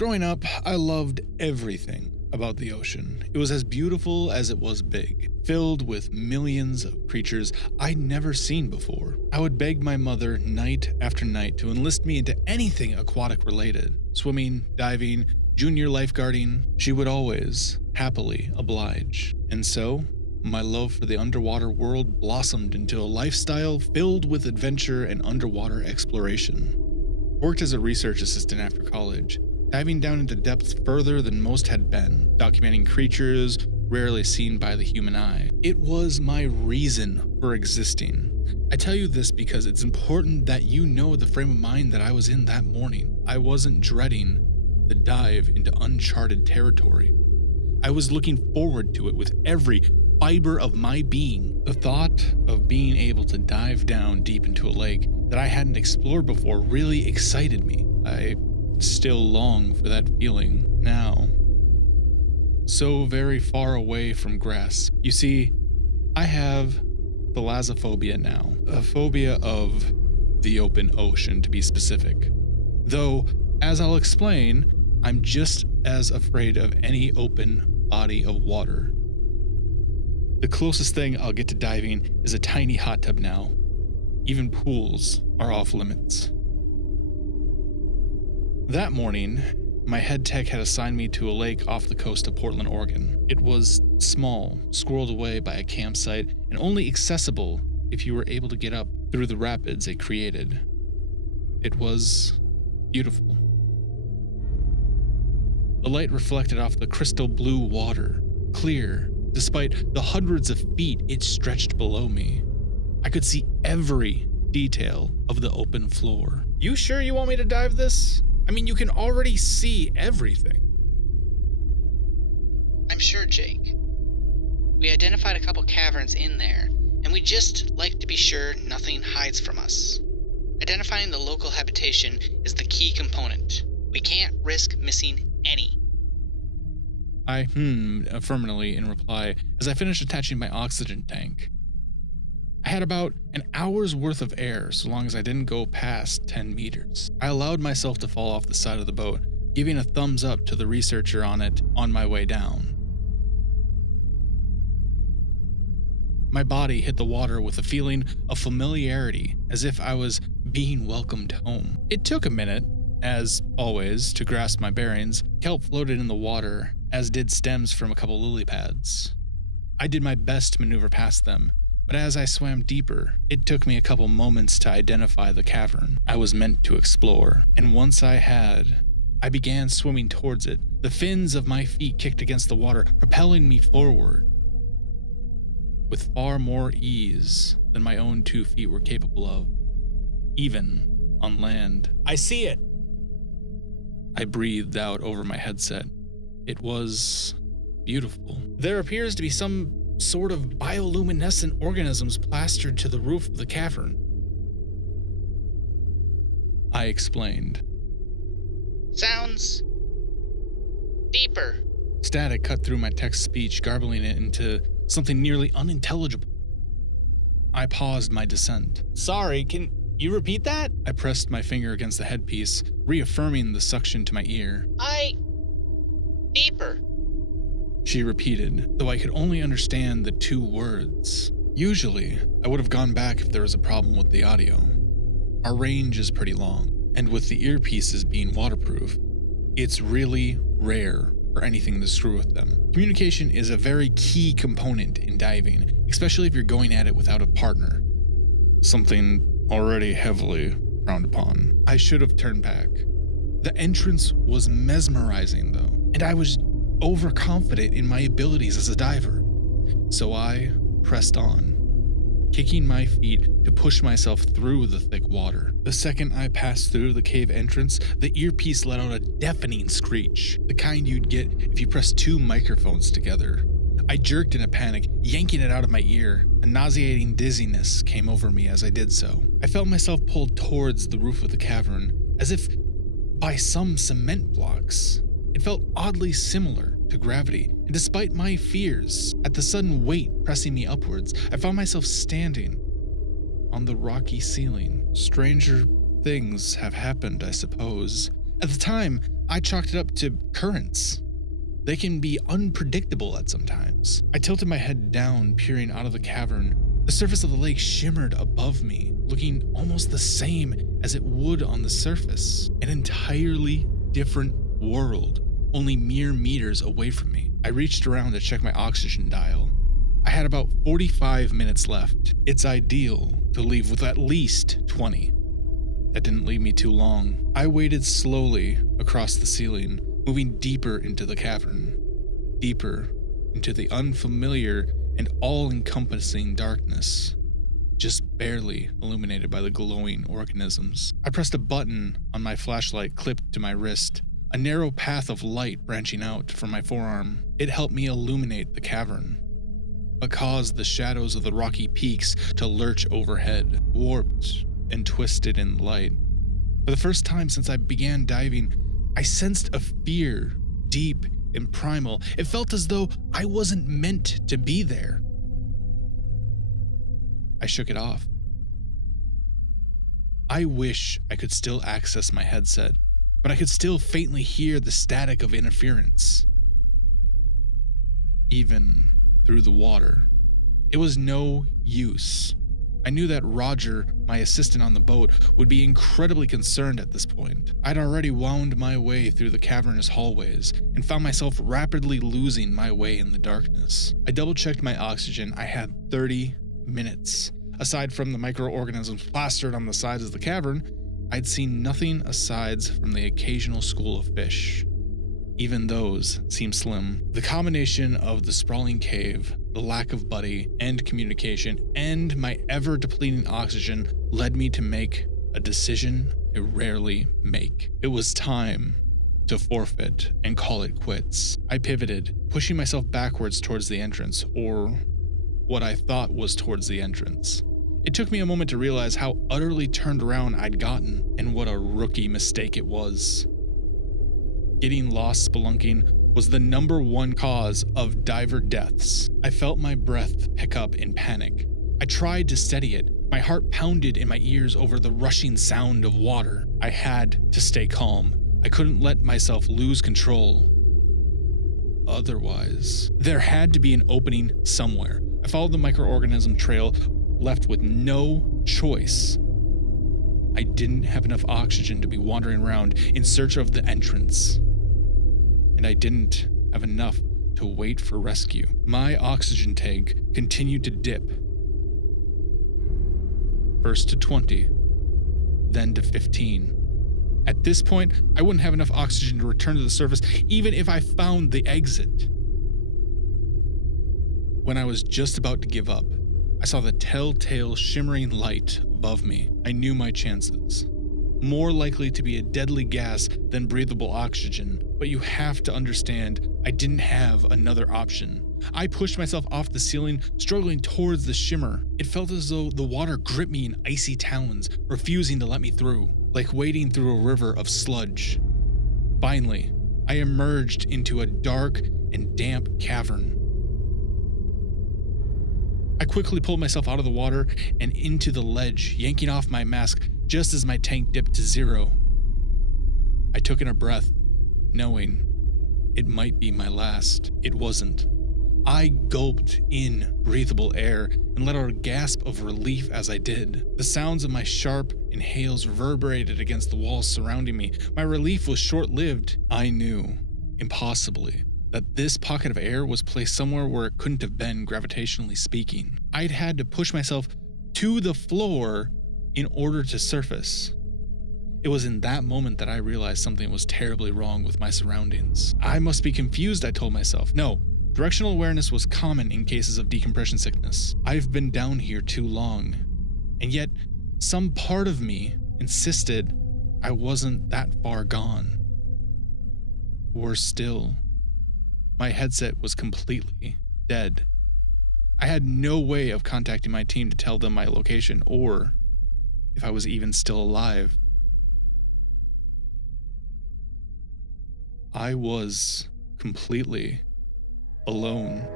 Growing up, I loved everything about the ocean. It was as beautiful as it was big, filled with millions of creatures I'd never seen before. I would beg my mother night after night to enlist me into anything aquatic related. Swimming, diving, junior lifeguarding. She would always happily oblige. And so, my love for the underwater world blossomed into a lifestyle filled with adventure and underwater exploration. Worked as a research assistant after college, diving down into depths further than most had been, documenting creatures rarely seen by the human eye. It was my reason for existing. I tell you this because it's important that you know the frame of mind that I was in that morning. I wasn't dreading the dive into uncharted territory. I was looking forward to it with every fiber of my being. The thought of being able to dive down deep into a lake that I hadn't explored before really excited me. I still long for that feeling now. So very far away from grasp. You see, I have Thalassophobia now, a phobia of the open ocean to be specific. Though, as I'll explain, I'm just as afraid of any open body of water. The closest thing I'll get to diving is a tiny hot tub now. Even pools are off limits. That morning, my head tech had assigned me to a lake off the coast of Portland, Oregon. It was small, squirreled away by a campsite, and only accessible if you were able to get up through the rapids it created. It was beautiful. The light reflected off the crystal blue water, clear, despite the hundreds of feet it stretched below me. I could see every detail of the open floor. You sure you want me to dive this? I mean, you can already see everything. I'm sure, Jake. We identified a couple caverns in there, and we just like to be sure nothing hides from us. Identifying the local habitation is the key component. We can't risk missing any. I affirmatively in reply as I finished attaching my oxygen tank. I had about an hour's worth of air so long as I didn't go past 10 meters. I allowed myself to fall off the side of the boat, giving a thumbs up to the researcher on it on my way down. My body hit the water with a feeling of familiarity, as if I was being welcomed home. It took a minute, as always, to grasp my bearings. Kelp floated in the water, as did stems from a couple lily pads. I did my best to maneuver past them, but as I swam deeper, it took me a couple moments to identify the cavern I was meant to explore. And once I had, I began swimming towards it, the fins of my feet kicked against the water, propelling me forward with far more ease than my own 2 feet were capable of, even on land. I see it! I breathed out over my headset. It was beautiful. There appears to be some sort of bioluminescent organisms plastered to the roof of the cavern, I explained. Sounds deeper. Static cut through my text speech, garbling it into something nearly unintelligible. I paused my descent. Sorry, can you repeat that? I pressed my finger against the headpiece, reaffirming the suction to my ear. Deeper. She repeated, though I could only understand the 2 words. Usually, I would have gone back if there was a problem with the audio. Our range is pretty long, and with the earpieces being waterproof, it's really rare for anything to screw with them. Communication is a very key component in diving, especially if you're going at it without a partner. Something already heavily frowned upon. I should have turned back. The entrance was mesmerizing, though, and I was overconfident in my abilities as a diver. So I pressed on, kicking my feet to push myself through the thick water. The second I passed through the cave entrance, the earpiece let out a deafening screech, the kind you'd get if you pressed 2 microphones together. I jerked in a panic, yanking it out of my ear. A nauseating dizziness came over me as I did so. I felt myself pulled towards the roof of the cavern, as if by some cement blocks. It felt oddly similar to gravity, and despite my fears at the sudden weight pressing me upwards, I found myself standing on the rocky ceiling. Stranger things have happened, I suppose. At the time, I chalked it up to currents. They can be unpredictable at some times. I tilted my head down, peering out of the cavern. The surface of the lake shimmered above me, looking almost the same as it would on the surface. An entirely different world, only mere meters away from me. I reached around to check my oxygen dial. I had about 45 minutes left. It's ideal to leave with at least 20. That didn't leave me too long. I waded slowly across the ceiling, moving deeper into the cavern, deeper into the unfamiliar and all-encompassing darkness, just barely illuminated by the glowing organisms. I pressed a button on my flashlight clipped to my wrist, a narrow path of light branching out from my forearm. It helped me illuminate the cavern, but caused the shadows of the rocky peaks to lurch overhead, warped and twisted in light. For the first time since I began diving, I sensed a fear, deep and primal. It felt as though I wasn't meant to be there. I shook it off. I wish I could still access my headset, but I could still faintly hear the static of interference, even through the water. It was no use. I knew that Roger, my assistant on the boat, would be incredibly concerned at this point. I'd already wound my way through the cavernous hallways and found myself rapidly losing my way in the darkness. I double-checked my oxygen. I had 30 minutes. Aside from the microorganisms plastered on the sides of the cavern, I'd seen nothing aside from the occasional school of fish. Even those seemed slim. The combination of the sprawling cave, the lack of buddy and communication, and my ever-depleting oxygen led me to make a decision I rarely make. It was time to forfeit and call it quits. I pivoted, pushing myself backwards towards the entrance, or what I thought was towards the entrance. It took me a moment to realize how utterly turned around I'd gotten, and what a rookie mistake it was. Getting lost spelunking was the #1 cause of diver deaths. I felt my breath pick up in panic. I tried to steady it. My heart pounded in my ears over the rushing sound of water. I had to stay calm. I couldn't let myself lose control. Otherwise, there had to be an opening somewhere. I followed the microorganism trail, left with no choice. I didn't have enough oxygen to be wandering around in search of the entrance. And I didn't have enough to wait for rescue. My oxygen tank continued to dip. First to 20, then to 15. At this point, I wouldn't have enough oxygen to return to the surface, even if I found the exit. When I was just about to give up, I saw the telltale shimmering light above me. I knew my chances. More likely to be a deadly gas than breathable oxygen, but you have to understand, I didn't have another option. I pushed myself off the ceiling, struggling towards the shimmer. It felt as though the water gripped me in icy talons, refusing to let me through, like wading through a river of sludge. Finally, I emerged into a dark and damp cavern. I quickly pulled myself out of the water and into the ledge, yanking off my mask just as my tank dipped to 0. I took in a breath, knowing it might be my last. It wasn't. I gulped in breathable air and let out a gasp of relief as I did. The sounds of my sharp inhales reverberated against the walls surrounding me. My relief was short-lived. I knew, impossibly, that this pocket of air was placed somewhere where it couldn't have been, gravitationally speaking. I'd had to push myself to the floor in order to surface. It was in that moment that I realized something was terribly wrong with my surroundings. I must be confused, I told myself. No, directional awareness was common in cases of decompression sickness. I've been down here too long, and yet some part of me insisted I wasn't that far gone. Worse still, my headset was completely dead. I had no way of contacting my team to tell them my location or if I was even still alive. I was completely alone.